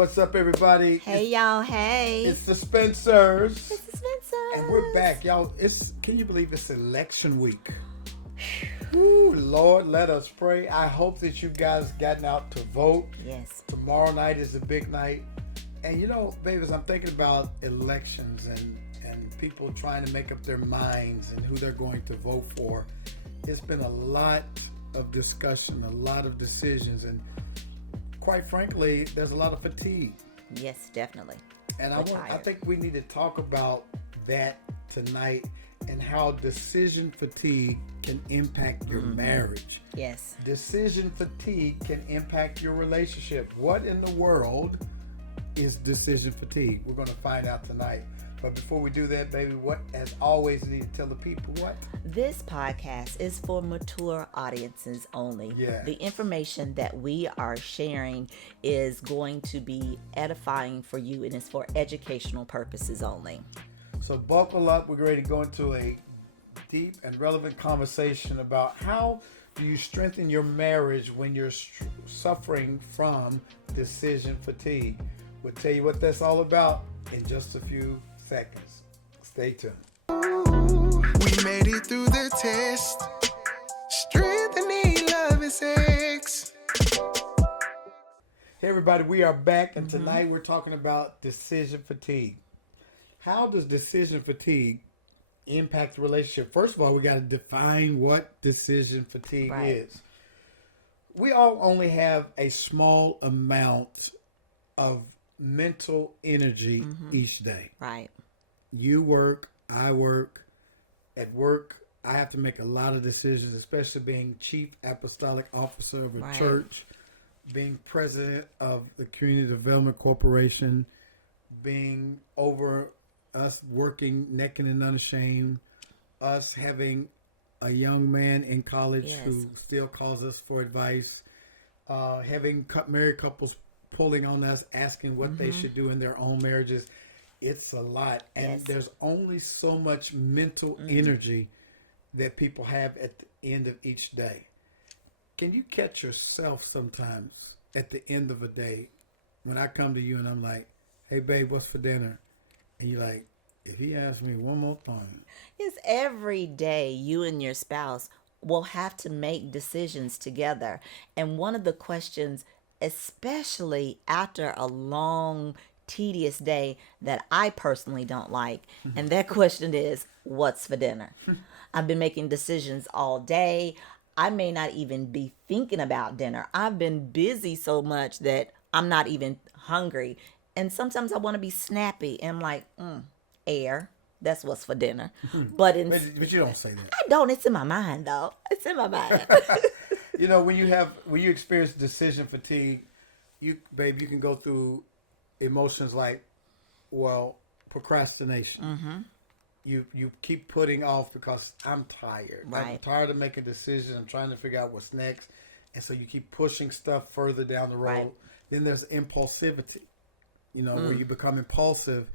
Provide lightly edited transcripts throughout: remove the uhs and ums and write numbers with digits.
What's up, everybody? Hey, y'all. Hey. It's the Spencers. It's the Spencers. And we're back, y'all. Can you believe it's election week? Whew, Lord, let us pray. I hope that you guys gotten out to vote. Yes. Tomorrow night is a big night. And you know, babies, I'm thinking about elections and people trying to make up their minds and who they're going to vote for. It's been a lot of discussion, a lot of decisions, and quite frankly, there's a lot of fatigue. Yes, definitely. And I think we need to talk about that tonight and how decision fatigue can impact your marriage. Yes. Decision fatigue can impact your relationship. What in the world is decision fatigue? We're going to find out tonight. But before we do that, baby, what, as always, you need to tell the people what? This podcast is for mature audiences only. Yeah. The information that we are sharing is going to be edifying for you and is for educational purposes only. So buckle up. We're ready to go into a deep and relevant conversation about how do you strengthen your marriage when you're suffering from decision fatigue. We'll tell you what that's all about in just a few seconds. Stay tuned. We made it through the test. Strengthening love and sex. Hey everybody, we are back, and tonight we're talking about decision fatigue. How does decision fatigue impact the relationship? First of all, we got to define what decision fatigue is. We all only have a small amount of mental energy each day. Right. You work, I work. At work, I have to make a lot of decisions, especially being chief apostolic officer of a church, being president of the Community Development Corporation, being over us working naked and unashamed, us having a young man in college who still calls us for advice, having married couples pulling on us, asking what they should do in their own marriages. It's a lot. And there's only so much mental energy that people have at the end of each day. Can you catch yourself sometimes at the end of a day when I come to you and I'm like, hey, babe, what's for dinner? And you're like, if he asks me one more time. Yes, every day you and your spouse will have to make decisions together. And one of the questions, especially after a long, tedious day, that I personally don't like, and that question is, what's for dinner? I've been making decisions all day. I may not even be thinking about dinner. I've been busy so much that I'm not even hungry. And sometimes I want to be snappy and I'm like, air. That's what's for dinner. But you don't say that. I don't. It's in my mind, though. It's in my mind. You know, when you experience decision fatigue, you can go through emotions like, well, procrastination. You keep putting off because I'm tired. Right. I'm tired of making decisions. I'm trying to figure out what's next. And so you keep pushing stuff further down the road. Right. Then there's impulsivity, where you become impulsive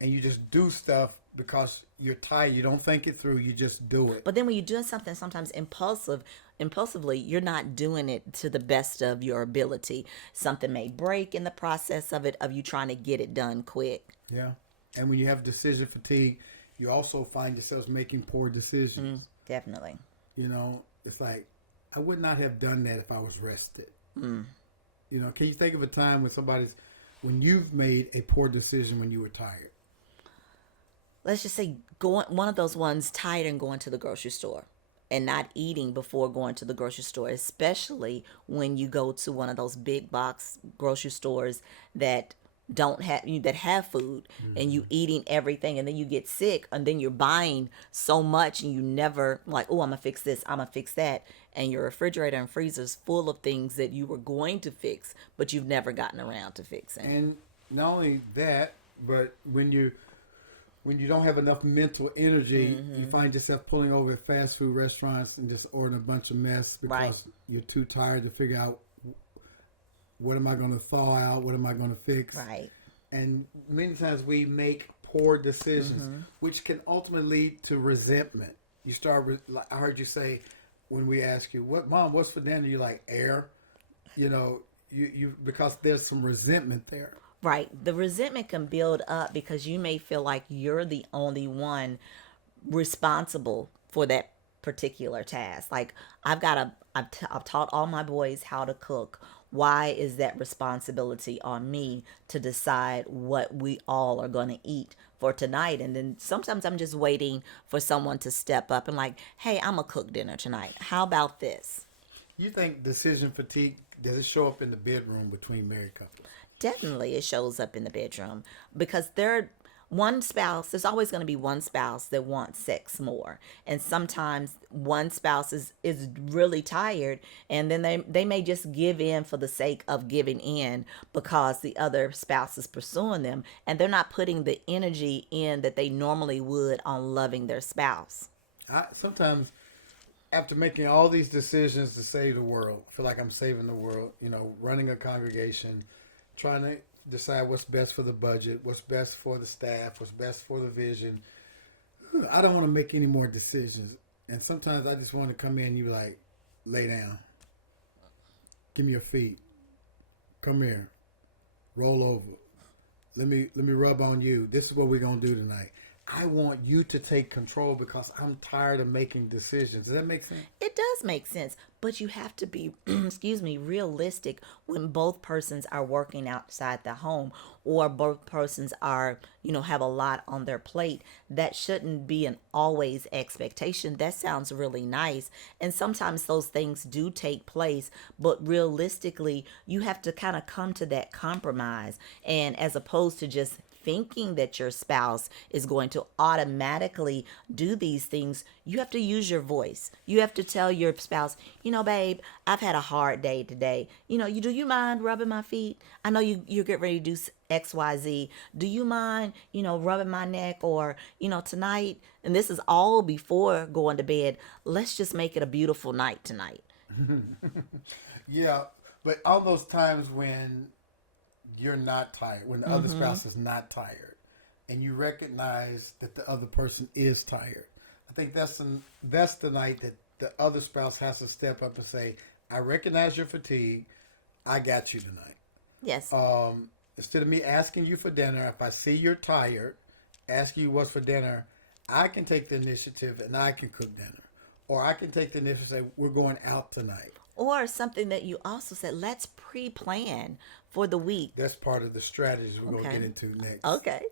and you just do stuff because you're tired. You don't think it through. You just do it. But then when you're doing something sometimes impulsively, you're not doing it to the best of your ability. Something may break in the process of you trying to get it done quick. Yeah. And when you have decision fatigue, you also find yourselves making poor decisions. Definitely. It's like, I would not have done that if I was rested. Can you think of a time when you've made a poor decision when you were tired? Let's just say one of those ones, tired and going to the grocery store and not eating before going to the grocery store, especially when you go to one of those big box grocery stores that have food and you eating everything, and then you get sick, and then you're buying so much and you never like, oh, I'm gonna fix this, I'm gonna fix that, and your refrigerator and freezer's full of things that you were going to fix but you've never gotten around to fixing. And not only that, but when you don't have enough mental energy, you find yourself pulling over at fast food restaurants and just ordering a bunch of mess because you're too tired to figure out, what am I going to thaw out? What am I going to fix? Right. And many times we make poor decisions, which can ultimately lead to resentment. You start, I heard you say, when we ask you, Mom, what's for dinner? You're like, air. You because there's some resentment there. Right. The resentment can build up because you may feel like you're the only one responsible for that particular task. Like I've taught all my boys how to cook. Why is that responsibility on me to decide what we all are going to eat for tonight? And then sometimes I'm just waiting for someone to step up and like, hey, I'm gonna cook dinner tonight. How about this? You think decision fatigue, does it show up in the bedroom between married couples? Definitely it shows up in the bedroom because there's always going to be one spouse that wants sex more, and sometimes one spouse is really tired, and then they may just give in for the sake of giving in because the other spouse is pursuing them, and they're not putting the energy in that they normally would on loving their spouse. I sometimes, after making all these decisions to save the world, I feel like I'm saving the world, running a congregation, trying to decide what's best for the budget, what's best for the staff, what's best for the vision. I don't want to make any more decisions. And sometimes I just want to come in and you like, lay down. Give me your feet. Come here. Roll over. Let me rub on you. This is what we're going to do tonight. I want you to take control because I'm tired of making decisions. Does that make sense? It does make sense, but you have to be, excuse me, realistic when both persons are working outside the home or both persons are, have a lot on their plate. That shouldn't be an always expectation. That sounds really nice. And sometimes those things do take place, but realistically, you have to kind of come to that compromise. And as opposed to just thinking that your spouse is going to automatically do these things, you have to use your voice. You have to tell your spouse, babe, I've had a hard day today. Do you mind rubbing my feet? I know you're getting ready to do XYZ. Do you mind, rubbing my neck? Or, tonight, and this is all before going to bed, let's just make it a beautiful night tonight. Yeah, but all those times when you're not tired, when the other spouse is not tired, and you recognize that the other person is tired, I think that's the night that the other spouse has to step up and say, I recognize your fatigue. I got you tonight. Yes. Instead of me asking you for dinner, if I see you're tired, ask you what's for dinner, I can take the initiative and I can cook dinner. Or I can take the initiative and say, we're going out tonight. Or something that you also said, let's pre-plan for the week. That's part of the strategies we're going to get into next. Okay.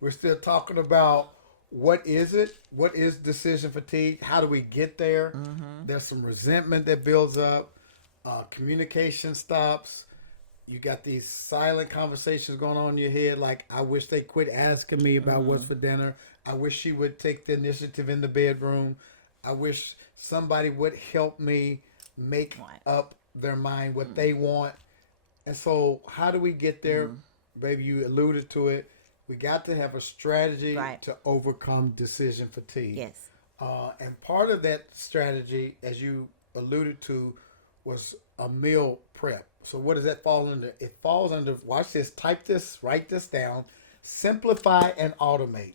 We're still talking about what is it? What is decision fatigue? How do we get there? There's some resentment that builds up. Communication stops. You got these silent conversations going on in your head like, I wish they quit asking me about what's for dinner. I wish she would take the initiative in the bedroom. I wish somebody would help me make up their mind what they want. And so how do we get there? Baby, you alluded to it. We got to have a strategy to overcome decision fatigue. Yes. And part of that strategy, as you alluded to, was a meal prep. So what does that fall under? It falls under, watch this, type this, write this down, simplify and automate.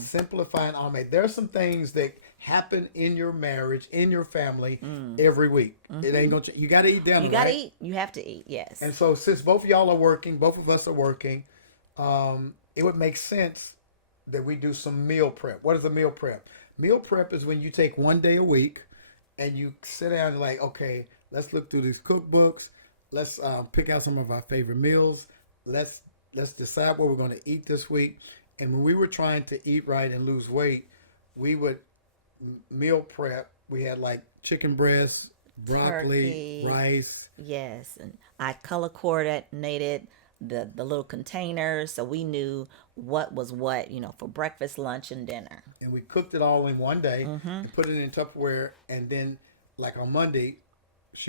Simplify and automate. There are some things that happen in your marriage, in your family, every week. It ain't gonna. You got to eat dinner. You got to eat. You have to eat. Yes. And so, since both of y'all are working, both of us are working, it would make sense that we do some meal prep. What is a meal prep? Meal prep is when you take one day a week, and you sit down and like, okay, let's look through these cookbooks. Let's pick out some of our favorite meals. Let's decide what we're going to eat this week. And when we were trying to eat right and lose weight, we would meal prep. We had like chicken breast, broccoli, turkey, rice. Yes, and I color coordinated the little containers so we knew what was what, for breakfast, lunch, and dinner. And we cooked it all in one day and put it in Tupperware. And then, like on Monday,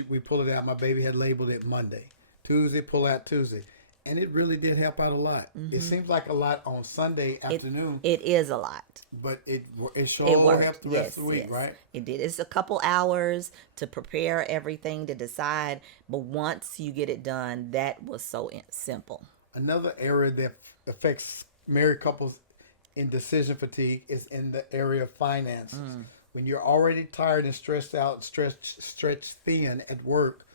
we pull it out. My baby had labeled it Monday. Tuesday, pull out Tuesday. And it really did help out a lot. It seems like a lot on Sunday afternoon. It is a lot. But it sure helped the rest of the week, right? It did. It's a couple hours to prepare everything, to decide. But once you get it done, that was so simple. Another area that affects married couples in decision fatigue is in the area of finances. When you're already tired and stressed out, stretched thin at work,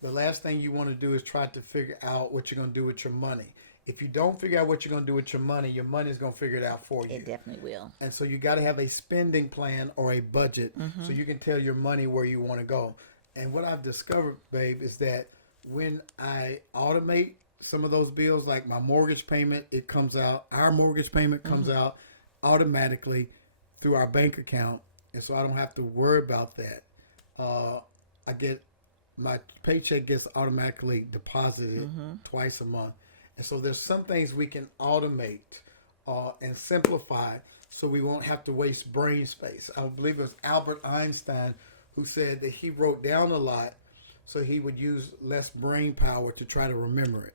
the last thing you want to do is try to figure out what you're going to do with your money. If you don't figure out what you're going to do with your money is going to figure it out for you. It definitely will. And so you got to have a spending plan or a budget so you can tell your money where you want to go. And what I've discovered, babe, is that when I automate some of those bills, like my mortgage payment, it comes out, our mortgage payment comes out automatically through our bank account. And so I don't have to worry about that. I get my paycheck gets automatically deposited twice a month. And so there's some things we can automate and simplify so we won't have to waste brain space. I believe it was Albert Einstein who said that he wrote down a lot so he would use less brain power to try to remember it.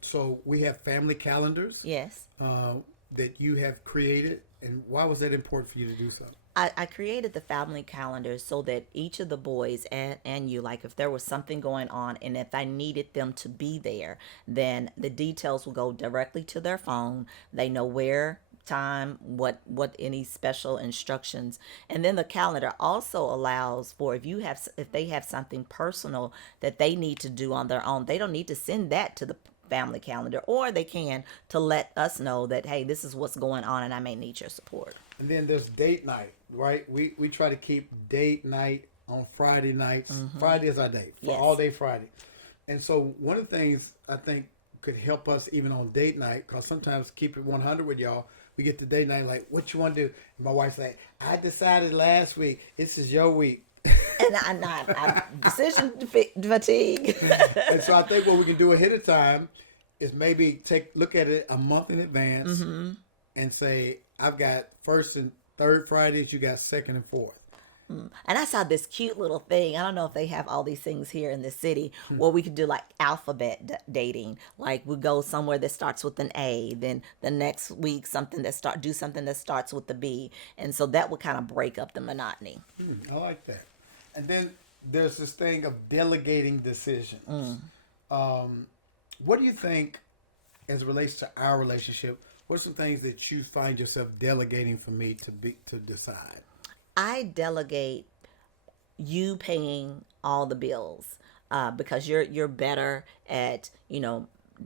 So we have family calendars. Yes. That you have created. And why was that important for you to do so? I created the family calendar so that each of the boys and you, like if there was something going on and if I needed them to be there, then the details will go directly to their phone. They know where, time, what any special instructions. And then the calendar also allows for if they have something personal that they need to do on their own, they don't need to send that to the family calendar, or they can to let us know that, hey, this is what's going on and I may need your support. And then there's date night, right? We try to keep date night on Friday nights. Friday is our day for all day Friday. And so one of the things I think could help us even on date night, because sometimes keep it 100 with y'all, we get to date night like, what you want to do? And my wife's like, I decided last week, this is your week. And I'm decision fatigue. And so I think what we can do ahead of time is maybe look at it a month in advance and say, I've got first and third Fridays, you got second and fourth. And I saw this cute little thing. I don't know if they have all these things here in the city where we could do like alphabet dating. Like we go somewhere that starts with an A, then the next week do something that starts with the B. And so that would kind of break up the monotony. I like that. And then there's this thing of delegating decisions. What do you think as it relates to our relationship? What are some things that you find yourself delegating for me to decide? I delegate you paying all the bills because you're better at,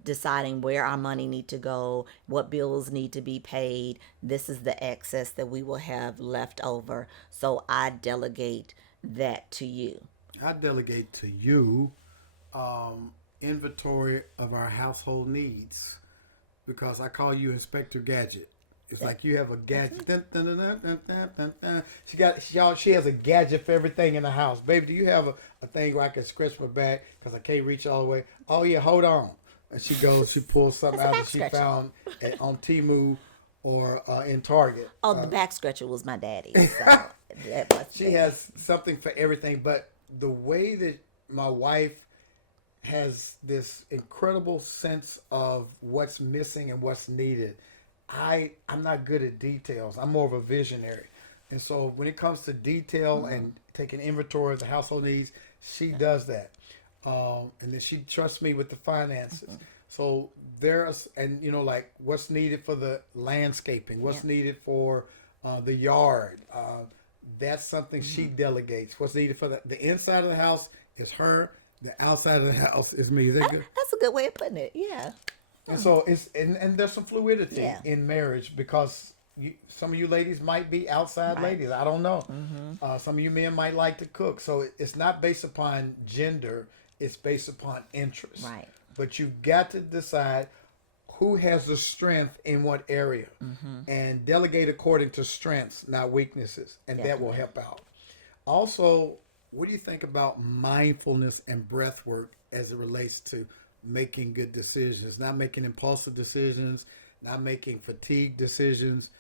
deciding where our money need to go, what bills need to be paid. This is the excess that we will have left over. So I delegate that to you. I delegate to you inventory of our household needs, because I call you Inspector Gadget. It's like you have a gadget. She has a gadget for everything in the house. Baby, do you have a thing where I can scratch my back because I can't reach all the way? Oh, yeah, hold on. And she pulls something out that she found on Temu or in Target. Oh, the back scratcher was my daddy. So she has something for everything. But the way that my wife has this incredible sense of what's missing and what's needed. I'm not good at details. I'm more of a visionary. And so when it comes to detail and taking inventory of the household needs, she does that. And then she trusts me with the finances. So like what's needed for the landscaping, what's needed for the yard. That's something she delegates. What's needed for the inside of the house is her. The outside of the house is me. Is that good? That's a good way of putting it. Yeah. And so it's and there's some fluidity in marriage, because some of you ladies might be outside ladies. I don't know. Some of you men might like to cook. So it's not based upon gender. It's based upon interest. Right. But you've got to decide who has the strength in what area, and delegate according to strengths, not weaknesses, and that will help out. Also, what do you think about mindfulness and breath work as it relates to making good decisions, not making impulsive decisions, not making fatigue decisions,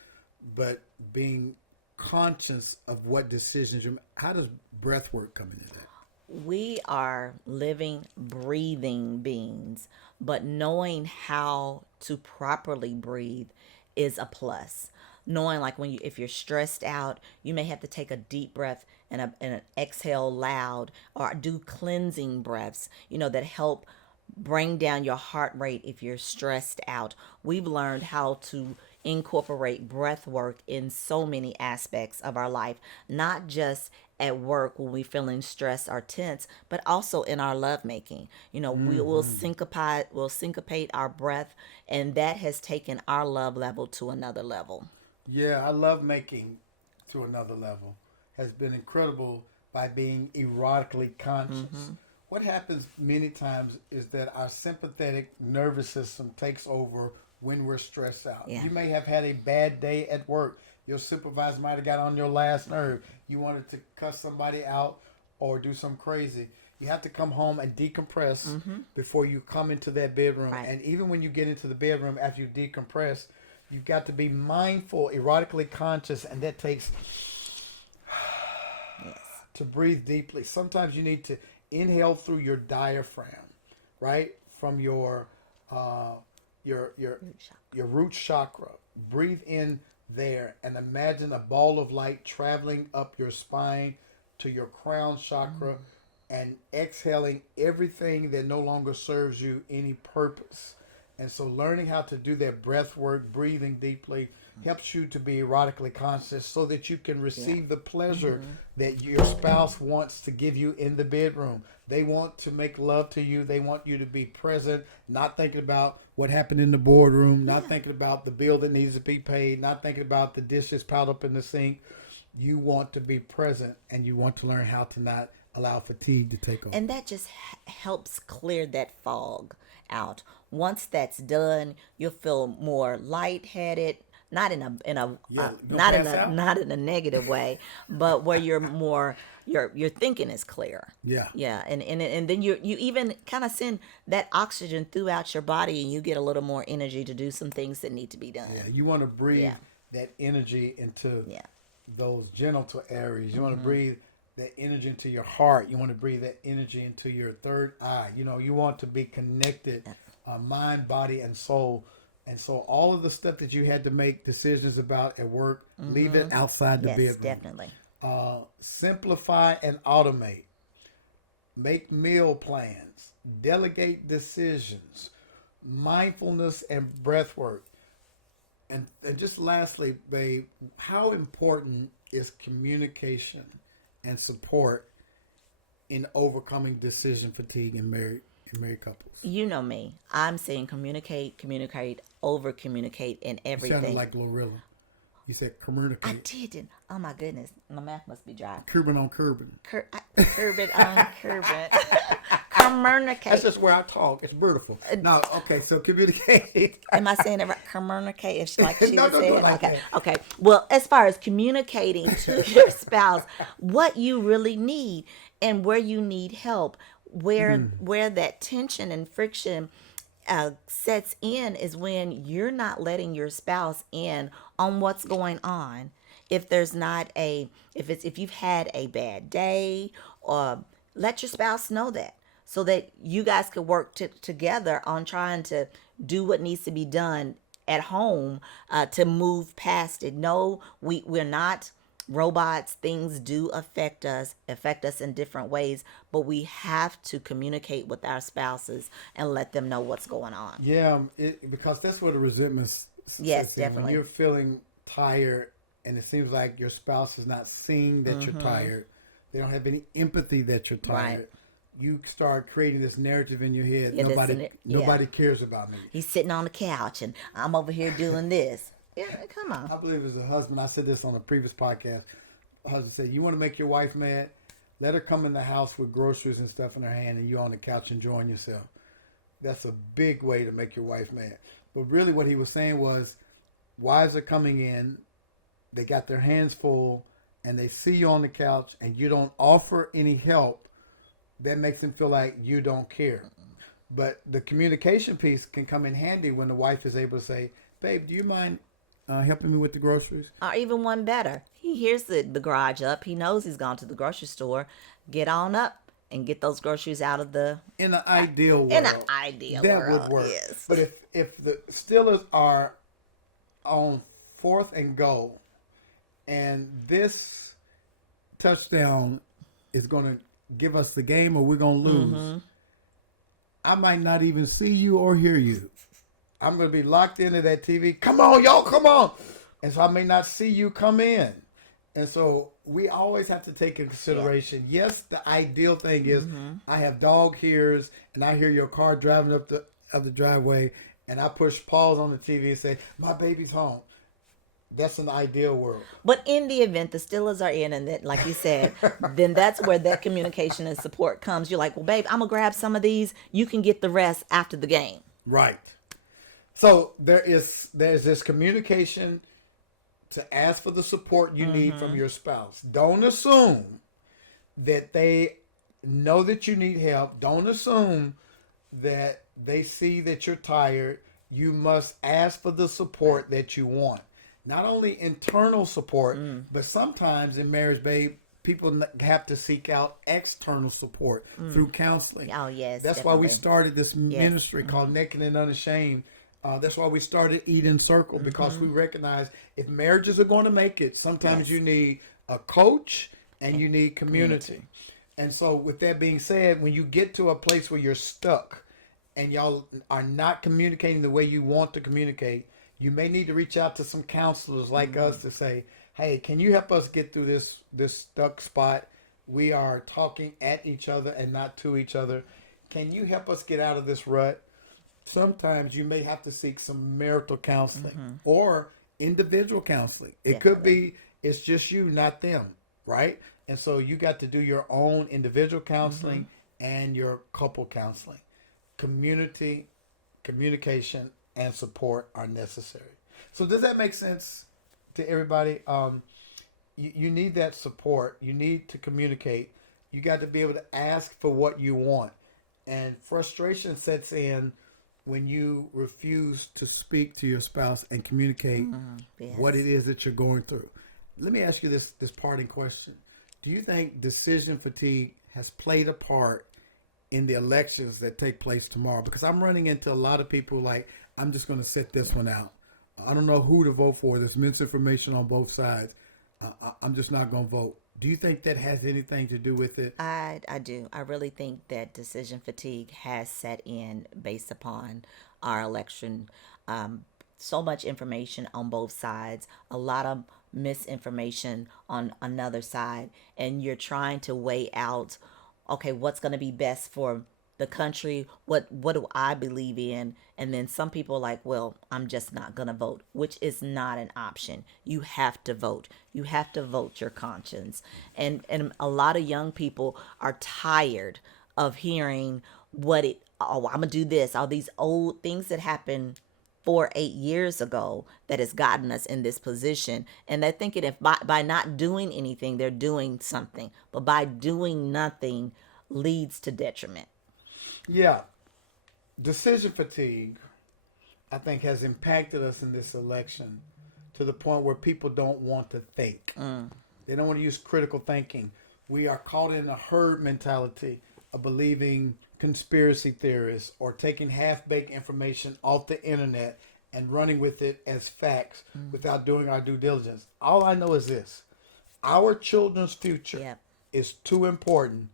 but being conscious of what decisions you make? How does breath work come into that? We are living, breathing beings, but knowing how to properly breathe is a plus. Knowing like if you're stressed out, you may have to take a deep breath and an exhale loud, or do cleansing breaths, that help bring down your heart rate if you're stressed out. We've learned how to incorporate breath work in so many aspects of our life, not just at work when we're feeling stressed or tense, but also in our lovemaking. We will syncopate our breath, and that has taken our love level to another level. Yeah, I love making to another level. Has been incredible by being erotically conscious. What happens many times is that our sympathetic nervous system takes over when we're stressed out. Yeah. You may have had a bad day at work. Your supervisor might have got on your last nerve. You wanted to cuss somebody out or do something crazy. You have to come home and decompress before you come into that bedroom. Right. And even when you get into the bedroom after you decompress, you've got to be mindful, erotically conscious, and that takes to breathe deeply. Sometimes you need to inhale through your diaphragm, right? From your root chakra. Breathe in there and imagine a ball of light traveling up your spine to your crown chakra and exhaling everything that no longer serves you any purpose. And so learning how to do that breath work, breathing deeply, helps you to be erotically conscious so that you can receive the pleasure that your spouse wants to give you in the bedroom. They want to make love to you. They want you to be present, not thinking about what happened in the boardroom, not thinking about the bill that needs to be paid, not thinking about the dishes piled up in the sink. You want to be present, and you want to learn how to not allow fatigue to take over. And that just helps clear that fog out. Once that's done, you'll feel more lightheaded, not in a negative way, but where you're more your thinking is clear. Yeah. And then you even kind of send that oxygen throughout your body, and you get a little more energy to do some things that need to be done. Yeah, you want to breathe that energy into those genital areas. You want to breathe that energy into your heart. You want to breathe that energy into your third eye. You want to be connected, mind, body, and soul. And so all of the stuff that you had to make decisions about at work, leave it outside the bedroom. Yes, definitely. Simplify and automate. Make meal plans. Delegate decisions. Mindfulness and breath work. And just lastly, babe, how important is communication and support in overcoming decision fatigue in married couples? You know me. I'm saying communicate, over communicate in everything. You sounded like Glorilla. You said communicate. I didn't. Oh my goodness. My mouth must be dry. Curbing on curbing. Curbing on curbing. Communicate. That's just where I talk. It's beautiful. No, okay, so communicate. Am I saying it right? Communicate. If like she No, was don't saying. do it like Okay. that. Okay. Well, as far as communicating to your spouse what you really need and where you need help, where that tension and friction sets in is when you're not letting your spouse in on what's going on. If you've had a bad day, or let your spouse know that, so that you guys could work together on trying to do what needs to be done at home to move past it. No, we're not robots. Things do affect us in different ways, but we have to communicate with our spouses and let them know what's going on. Yeah, because that's where the resentment Yes, sets in. definitely. When you're feeling tired and it seems like your spouse is not seeing that you're tired, they don't have any empathy that you're tired. Right. You start creating this narrative in your head. Yeah, Nobody cares about me. He's sitting on the couch and I'm over here doing this. Yeah, come on. I believe as a husband, I said this on a previous podcast. A husband said, "You want to make your wife mad? Let her come in the house with groceries and stuff in her hand, and you on the couch enjoying yourself." That's a big way to make your wife mad. But really, what he was saying was, wives are coming in, they got their hands full, and they see you on the couch, and you don't offer any help. That makes them feel like you don't care. But the communication piece can come in handy when the wife is able to say, "Babe, do you mind helping me with the groceries?" Or even one better. He hears the garage up. He knows he's gone to the grocery store. Get on up and get those groceries out of the... In an ideal world. In an ideal that world, would work. yes. But if the Steelers are on 4th and goal, and this touchdown is going to give us the game or we're going to lose, I might not even see you or hear you. I'm going to be locked into that TV. Come on, y'all, come on. And so I may not see you come in. And so we always have to take in consideration. Yeah. Yes, the ideal thing is I have dog ears and I hear your car driving up the driveway and I push pause on the TV and say, my baby's home. That's an ideal world. But in the event the Steelers are in, and that, like you said, then that's where that communication and support comes. You're like, well, babe, I'm going to grab some of these. You can get the rest after the game. Right. So there's this communication to ask for the support you need from your spouse. Don't assume that they know that you need help. Don't assume that they see that you're tired. You must ask for the support that you want. Not only internal support, but sometimes in marriage, babe, people have to seek out external support through counseling. Oh, yes. That's definitely. why we started this ministry called Naked and Unashamed. That's why we started Eden Circle, because we recognize if marriages are going to make it, sometimes you need a coach and you need community. And so with that being said, when you get to a place where you're stuck and y'all are not communicating the way you want to communicate, you may need to reach out to some counselors like us to say, hey, can you help us get through this stuck spot? We are talking at each other and not to each other. Can you help us get out of this rut? Sometimes you may have to seek some marital counseling or individual counseling. It could be it's just you, not them, right? And so you got to do your own individual counseling and your couple counseling. Community, communication, and support are necessary. So does that make sense to everybody? You need that support. You need to communicate. You got to be able to ask for what you want. And frustration sets in when you refuse to speak to your spouse and communicate what it is that you're going through. Let me ask you this parting question. Do you think decision fatigue has played a part in the elections that take place tomorrow? Because I'm running into a lot of people like, I'm just going to sit this one out. I don't know who to vote for. There's misinformation on both sides. I'm just not going to vote. Do you think that has anything to do with it? I do. I really think that decision fatigue has set in based upon our election. So much information on both sides, a lot of misinformation on another side, and you're trying to weigh out, okay, what's going to be best for the country? What do I believe in? And then some people are like, well, I'm just not going to vote, which is not an option. You have to vote. You have to vote your conscience. And a lot of young people are tired of hearing I'm going to do this, all these old things that happened 8 years ago that has gotten us in this position. And they're thinking if by not doing anything, they're doing something. But by doing nothing leads to detriment. Yeah. Decision fatigue, I think, has impacted us in this election to the point where people don't want to think. They don't want to use critical thinking. We are caught in a herd mentality of believing conspiracy theorists or taking half-baked information off the internet and running with it as facts without doing our due diligence. All I know is this. Our children's future is too important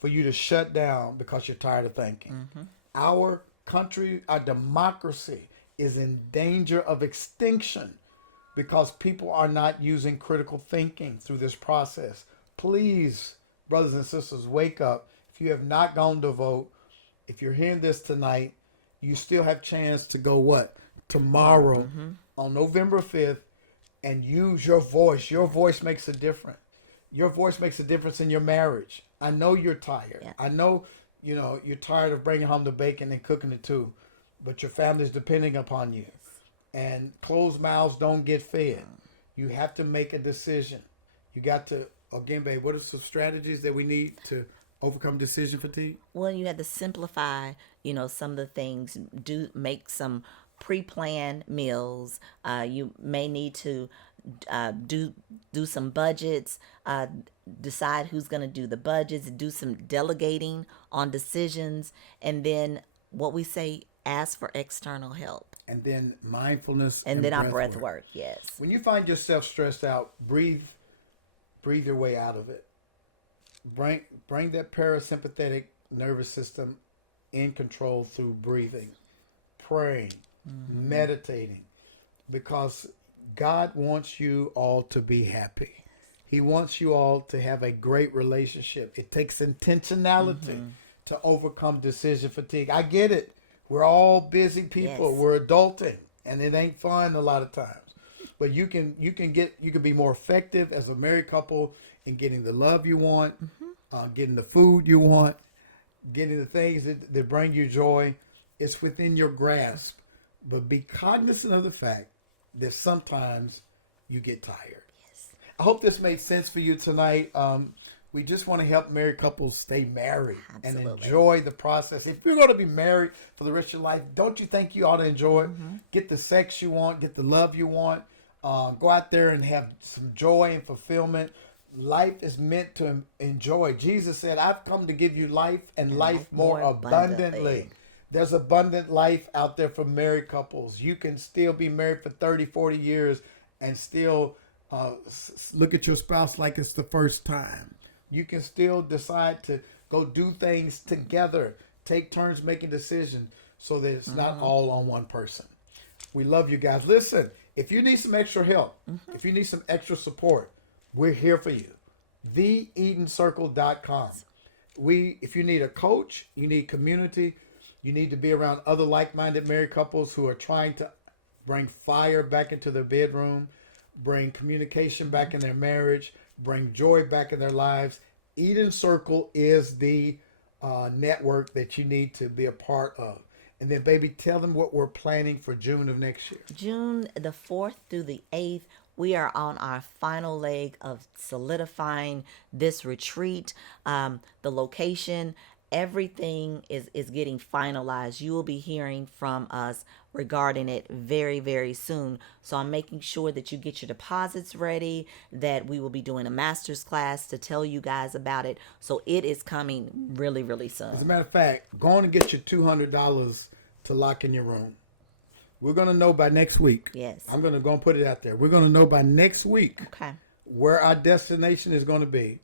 for you to shut down because you're tired of thinking. Our country, our democracy is in danger of extinction because people are not using critical thinking through this process. Please, brothers and sisters, wake up. If you have not gone to vote, if you're hearing this tonight, you still have chance to go tomorrow on November 5th and use your voice. Your voice makes a difference. Your voice makes a difference in your marriage. I know you're tired. Yeah. I know, you're tired of bringing home the bacon and cooking it too, but your family's depending upon you. And closed mouths don't get fed. You have to make a decision. You got to, again, babe, what are some strategies that we need to overcome decision fatigue? Well, you had to simplify, some of the things. Make some pre-planned meals. You may need to do some budgets, decide who's going to do the budgets, do some delegating on decisions, and then what we say, ask for external help. And then mindfulness and then our breath work. Yes. When you find yourself stressed out, breathe your way out of it. Bring that parasympathetic nervous system in control through breathing, praying, meditating, because God wants you all to be happy. He wants you all to have a great relationship. It takes intentionality to overcome decision fatigue. I get it. We're all busy people. Yes. We're adulting, and it ain't fun a lot of times. But you can be more effective as a married couple in getting the love you want, getting the food you want, getting the things that bring you joy. It's within your grasp. But be cognizant of the fact that sometimes you get tired. Yes. I hope this made sense for you tonight. We just want to help married couples stay married and enjoy the process. If you're going to be married for the rest of your life, don't you think you ought to enjoy it? Get the sex you want, get the love you want. Go out there and have some joy and fulfillment. Life is meant to enjoy. Jesus said, I've come to give you life and life more abundantly. There's abundant life out there for married couples. You can still be married for 30, 40 years and still look at your spouse like it's the first time. You can still decide to go do things together. Take turns making decisions so that it's not all on one person. We love you guys. Listen, if you need some extra help, if you need some extra support, we're here for you. TheEdenCircle.com. If you need a coach, you need community, you need to be around other like-minded married couples who are trying to bring fire back into their bedroom, bring communication back in their marriage, bring joy back in their lives. Eden Circle is the network that you need to be a part of. And then, baby, tell them what we're planning for June of next year. June the 4th through the 8th, we are on our final leg of solidifying this retreat. The location, everything is getting finalized. You will be hearing from us regarding it very, very soon. So I'm making sure that you get your deposits ready, that we will be doing a master's class to tell you guys about it. So it is coming really, really soon. As a matter of fact, go on and get your $200 to lock in your room. We're going to know by next week. Yes. I'm going to go and put it out there. We're going to know by next week where our destination is going to be.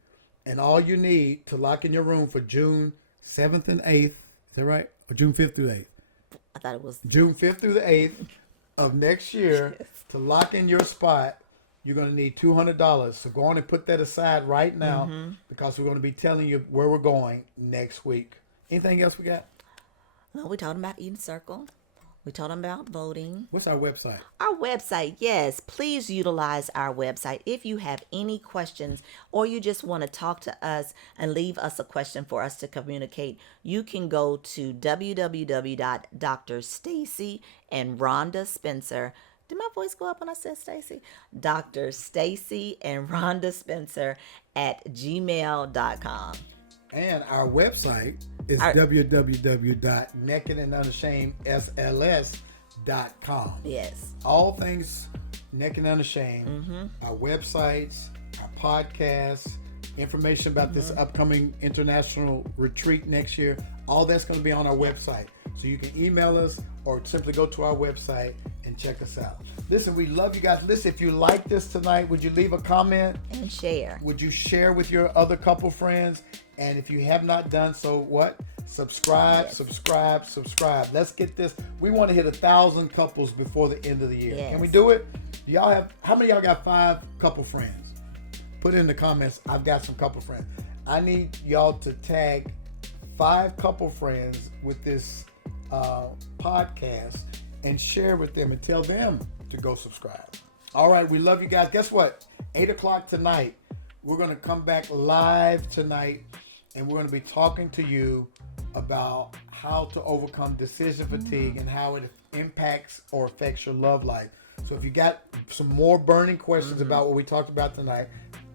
And all you need to lock in your room for June 7th and 8th, is that right? Or June 5th through the 8th? I thought it was June 5th through the 8th of next year. To lock in your spot, you're going to need $200. So go on and put that aside right now because we're going to be telling you where we're going next week. Anything else we got? Well, we told them about Eden Circle. We told them about voting. What's our website? Our website, yes. Please utilize our website. If you have any questions or you just want to talk to us and leave us a question for us to communicate, you can go to www.Dr. Stacy and Rhonda Spencer. Did my voice go up when I said Stacy? Dr. Stacy and Rhonda Spencer at gmail.com. And our website is www.nakedandunashamedSLS.com. Yes. All things Naked and Unashamed, our websites, our podcasts, information about this upcoming international retreat next year, all that's going to be on our website. So you can email us or simply go to our website and check us out. Listen, we love you guys. Listen, if you like this tonight, would you leave a comment? And share. Would you share with your other couple friends? And if you have not done so, what? Subscribe. Let's get this. We want to hit 1,000 couples before the end of the year. Yes. Can we do it? Do y'all have, how many of y'all got 5 couple friends? Put it in the comments. I've got some couple friends. I need y'all to tag 5 couple friends with this podcast and share with them and tell them to go subscribe. All right. We love you guys. Guess what? 8 o'clock tonight, we're going to come back live tonight. And we're going to be talking to you about how to overcome decision fatigue and how it impacts or affects your love life. So if you got some more burning questions about what we talked about tonight,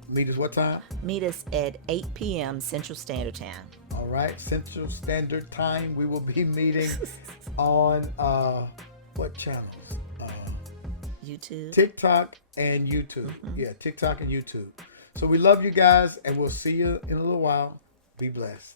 meet us what time? Meet us at 8 p.m. Central Standard Time. All right, Central Standard Time. We will be meeting on what channels? YouTube. TikTok and YouTube. Yeah, TikTok and YouTube. So we love you guys, and we'll see you in a little while. Be blessed.